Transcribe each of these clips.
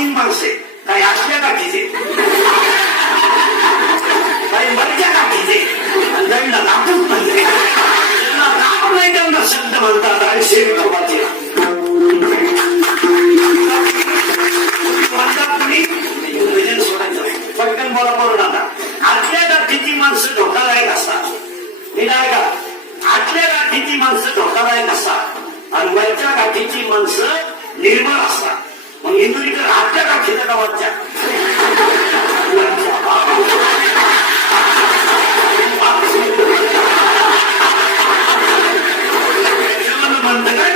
तीन माणसे काही असल्या काठीचे काही वरच्या काठीचे आणि त्यांना लाटूच म्हणते राम नाही त्यांना शब्द म्हणतात आणि शेख बाबाचे भजन सोडायचं पटकन बोला बोलून आता आतल्या गाठीची माणसं धोकादायक असतात नाही का आतल्या गाठीची माणसं धोकादायक असतात आणि वरच्या गाठीची माणसं निर्मळ असतात मग इंदुरीकर आतल्या गाठीच्या गावाच्या म्हणतं काय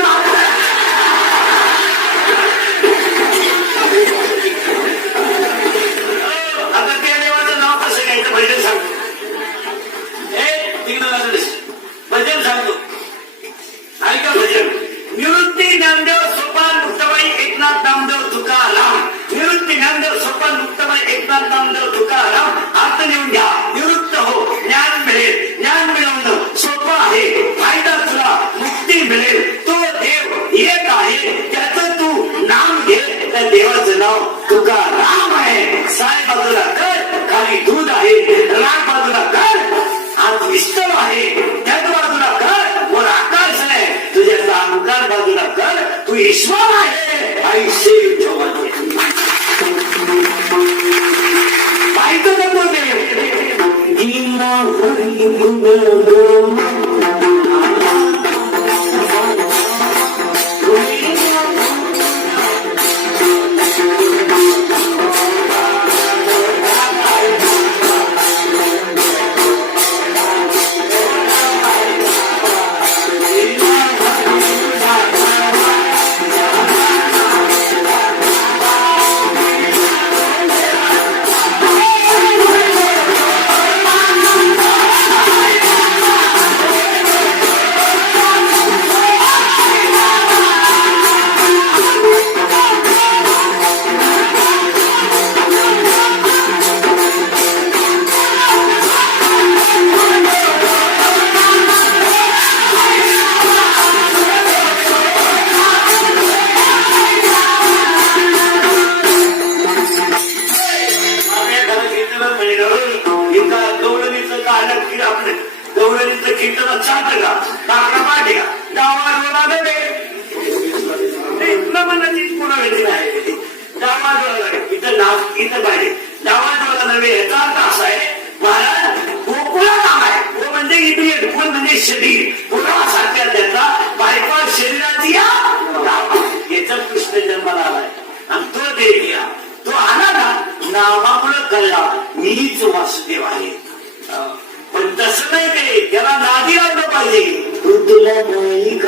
आता त्या देवाचं नाव कसं घ्यायचं भजन सांगतो भजन सांगतो ऐका भजन निवृत्ती ज्ञानदेव सोपान मुक्ताबाई एकनाथ नामदेव तुकाराम निवृत्ती ज्ञानदेव सोपान मुक्ताबाई एकनाथ नामदेव तुकाराम अर्थ लिहून घ्या निवृत्त हो ज्ञान मिळेल ज्ञान मिळवणं सोपं आहे फायदा तुला मुक्ती मिळेल तो देव एक आहे त्याचं तू नाम घे त्या देवाचं नाव तुकाराम आहे साय बाजूला कर खाली दूध आहे राग बाजूला कर आज विस्तव आहे त्याच बाजूला कर वर आकाश आहे तुझ्याचा अहंकार बाजूला कर तू ईश्वर आहे ऐसे पाहिजे नको मीच वासुदेव आहे पण तसं नाही ते त्याला नादी लागलं पाहिजे तुला नाही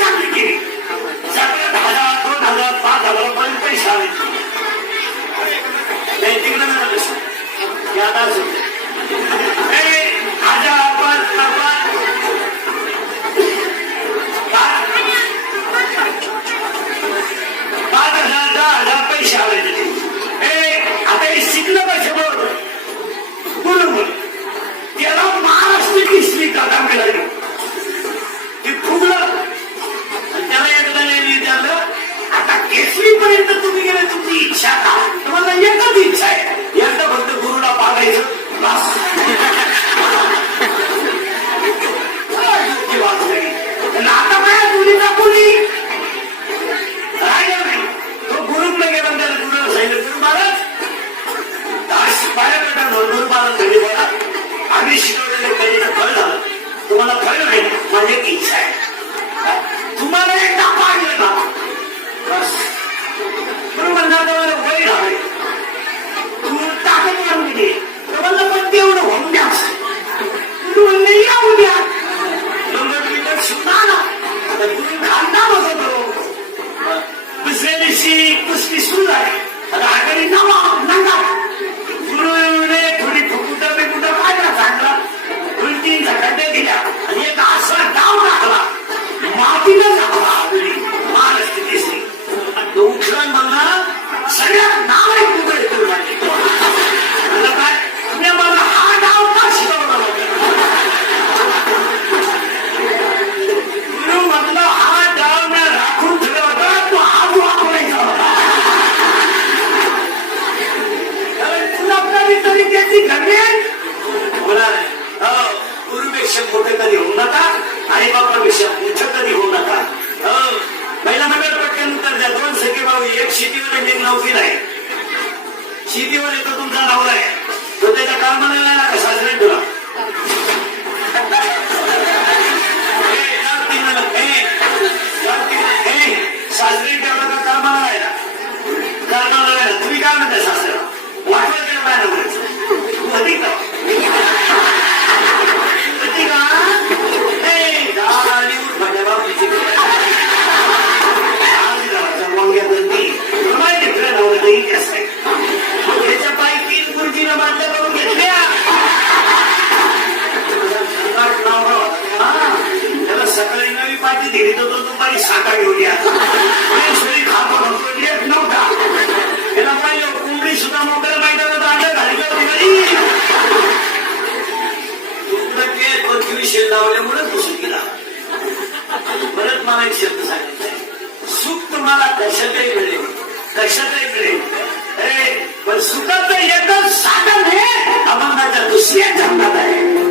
चांगली केली सगळं 10,000 2,000 5,000 पर्यंत पैसा आले तिकडे पैसे आले आता हे शिकलं पाहिजे बरोबर त्याला महाराष्ट्र केसरी काटा मिळाली ते फुगलं त्याला एकदा विचारलं आता केसरी पर्यंत तुम्ही गेले तुमची इच्छा का तुम्हाला एकच इच्छा आहे एकदा फक्त गुरुला पाहायचं बस आता माझ्या मुलीचा मुली राहिला नाही तो गुरुकडे गेला त्याला गुरुला सांगितलं गुरु महाराज गुरु महाराज घरी बोला आम्ही शिकवलेलं कधीचं फळ झालं तुम्हाला फळ नाही माझी इच्छा आहे तुम्हाला एकदा पाहिलं ना बस गुरु म्हणतात वय झाले तू ताकद मारून दिली तुम्हाला पण तेवढं एक शेतीवर एक नोकरीला आहे. शेतीवर येतो तुमचा नवरा आहे, तो त्याच्या कामाला नाही ना सासरे तुला सासरी तेवढा का कामाला आहे ना, कामाला आहे ना. तुम्ही काय म्हणताय सासऱ्याला वाटलं केलं काय नव्हतं तू होती का त्याच्या पायी 3 खुर्चीनं बांधल्या करून घेतल्या. त्याला सकाळी नवी पाठी दिली तर तो दुपारी साखा घेऊन या खापा नव्हता. त्याला पाहिलं कोंबडी सुद्धा मोकळ्या मैदानात अंडा घाललं विषय लावल्यामुळे तो सुखीला. परत मला एक शब्द सांगितलाय, सुख तुम्हाला कशातही मिळेल, कशातही मिळेल, पण सुखाचं एकच साधन हे अभंगाच्या दुसऱ्या जन्मात आहे.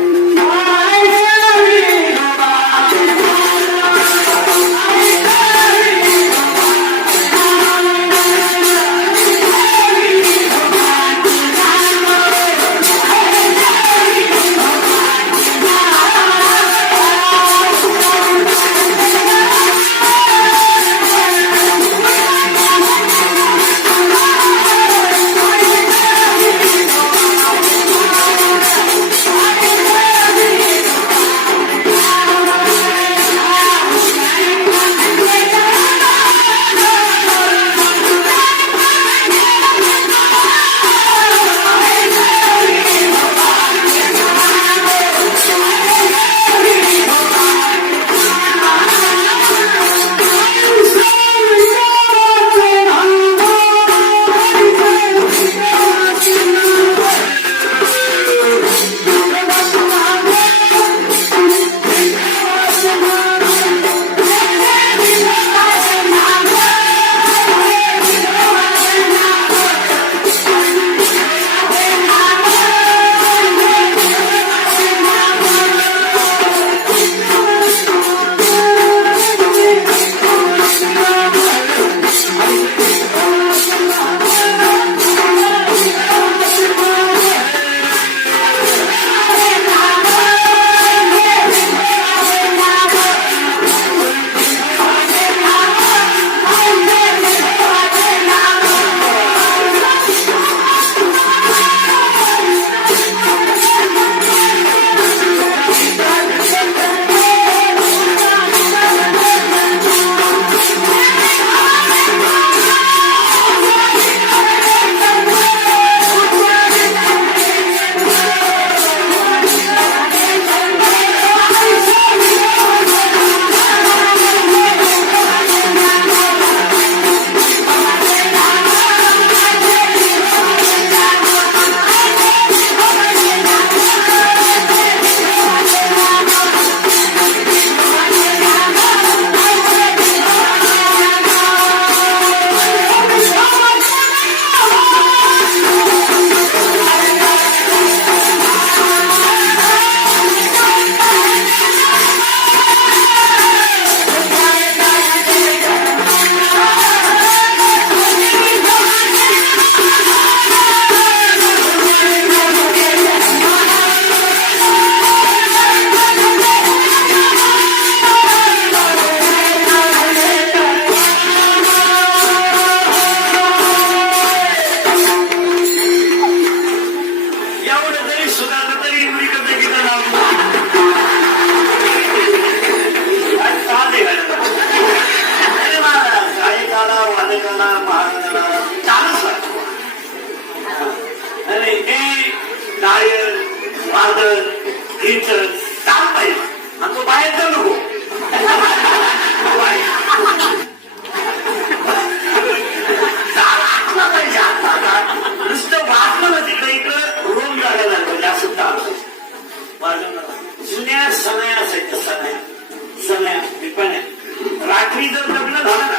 रात्री जर लग्न झालं ना,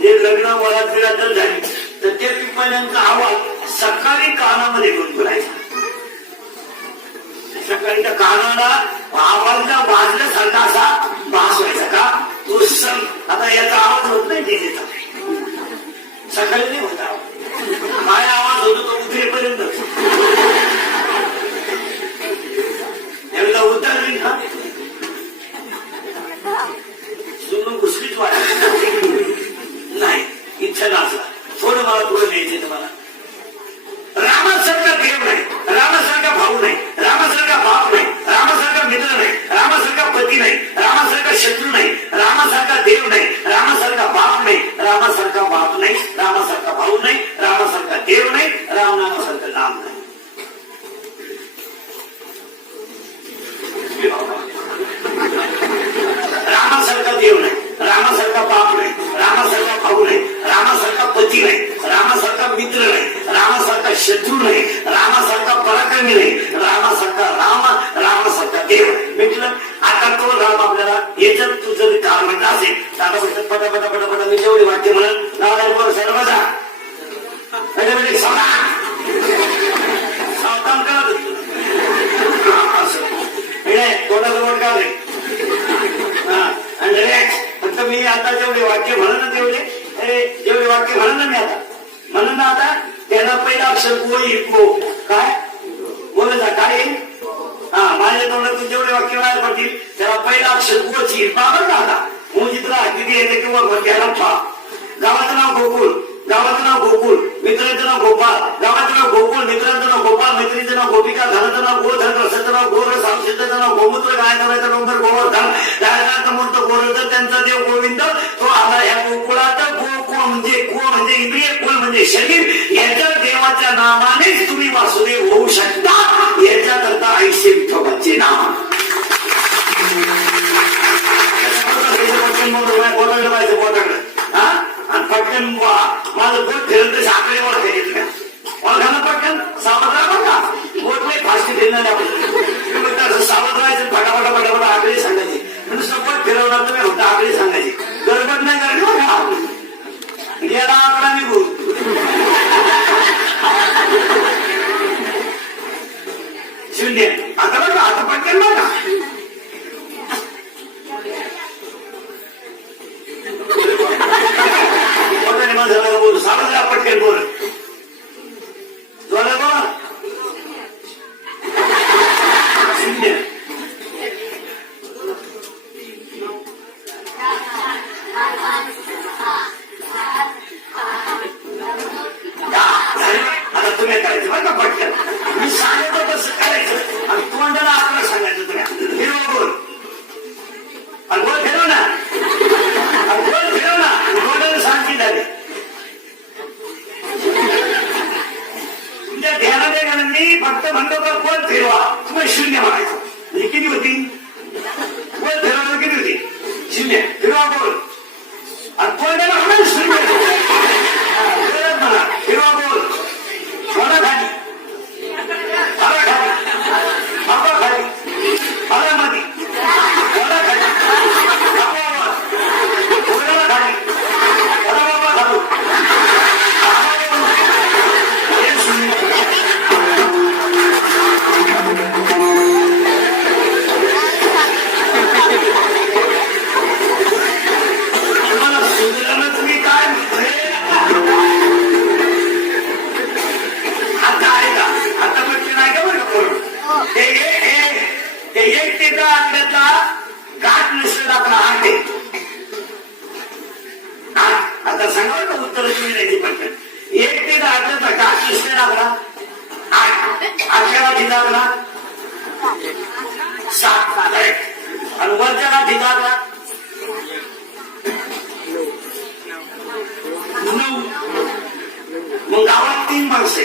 जे लग्न वरात जर झाली तर त्या पिपाण्यांचा आवाज सकाळी कानामध्ये गुणगुणायचा. सकाळी त्या कानाला आवाजला वाजल्यासारखा असा भास व्हायचा का तो सण. आता याचा आवाज होत नाही डीजेचा. सकाळी नाही होता काय आवाज होतो तो उतरेपर्यंत एकदा उतरली ना सोडून घुसलीच वाटत नाही इच्छा नसला थोडं मला थोडं द्यायचे तुम्हाला रामासारखा देव नाही रामासारखा भाऊ नाही रामासारखा बाप नाही रामासारखा मित्र नाही रामासारखा पती नाही रामासारखा शत्रू नाही रामासारखा देव नाही रामासारखा बाप नाही रामासारखा बाप नाही रामासारखा भाऊ नाही रामासारखा देव नाही रामनामासारखं नाम नाही रामासारखा देव नाही रामासारखा बाप नाही रामासारखा भाऊ नाही रामासारखा पती नाही रामासारखा मित्र नाही रामासारखा शत्रू नाही रामासारखा पराक्रमी नाही रामासारखा रामासारखा देव म्हटलं आता तो राम आपल्याला याच्यात तुझं काम म्हणत असेल दादा म्हणतात पटापटा पटापटा मी जेवढे वाक्य म्हणत नावाला सर्व बसा म्हणजे सावधान करत असं तोंडाजवळ का रे आणि रिलॅक्स फक्त मी आता जेवढे वाक्य म्हणन ना तेवढे जेवढे वाक्य म्हणन ना मी आता म्हणून ना आता त्याला पहिला अक्षर गो येईल गो काय बोलायचा काय हा माझ्या तोंडातून जेवढे वाक्य बाहेर पडतील त्याला पहिला अक्षर गोच येईल बाबा का आता मोजित्रा किती येते किंवा त्याला पा गावाचं नाव गोकुळ गावाचं नाव गोकुळ मित्रांचं नाव गोपाळ गावाचं नाव गोकुळ मित्रांचं नाव गोपाळ मैत्रीचं नाव गोपिका धनाचं नाव गोधन रसाचं नाव गोर सावशीचं नाव गोमूत्र गाय करायचं नंबर गोवर्धन राजनाथ मूर्त गोवर्धन त्यांचा देव गोविंद तो आला ह्या गोकुळात गो म्हणजे इंद्रिय कुळ म्हणजे शरीर याच्या देवाच्या नामानेच तुम्ही वासुदेव होऊ शकता याच्याकरता आयुष्य विठोबाचे नाम बोटाकडं हा आणि पटकन माझं बोट फिरत तसे आकडेवर फिरत नाही ओळखाना पटकन सावध राहा बघा बोट नाही फास्ट फिरणार आपण सावध राहायचं फटाफटा फटाफट आकडे सांगायचे नुसतं बोट फिरवणार तुम्ही होता आकडे सांगायचे गडबड नाही करायची बघा गेला आकडा निघून शून्य आता बघा आता पटकन बघा बोल सावध राहा पटकन बोल बोला बोल शून्य आता तुम्ही करायचं बरं का पटकन मी सांगतो कसं करायचं आणि तोंडाला आपल्याला सांगायचं तुम्ही हिरवा बोल आणि बोल फिरव ना बोल फिरव ना तोंडाला सांगती झाली तुमच्या ध्यानात आहे का मी फक्त म्हणतो का बोल फिरवा तुम्ही शून्य म्हणायचं म्हणजे किती होती बोल फिरवलं किती होती शून्य फिरवा बोल आणि तोंडाला म्हणा शून्य म्हणा फिरवा बोल थोडा खाली हरा खाली बाबा खाली हरा मध्ये थोडा खाली थोड्याला खाली हरा बाबा खालू तुम्हाला सुधारणा तुम्ही काय आता आहे का आता पटकन आहे का बरं करून ते एक तेचा आंब्याचा गाठ निश्चित आपला आहे आता सांगा का उत्तर तुम्ही द्यायची पटकन एक तेचा आंब्याचा गाठ निश्चित लागला 8 गाठी लागला 7 आणि वरच्या गाठी लागला 9 मग गावात 3 माणसे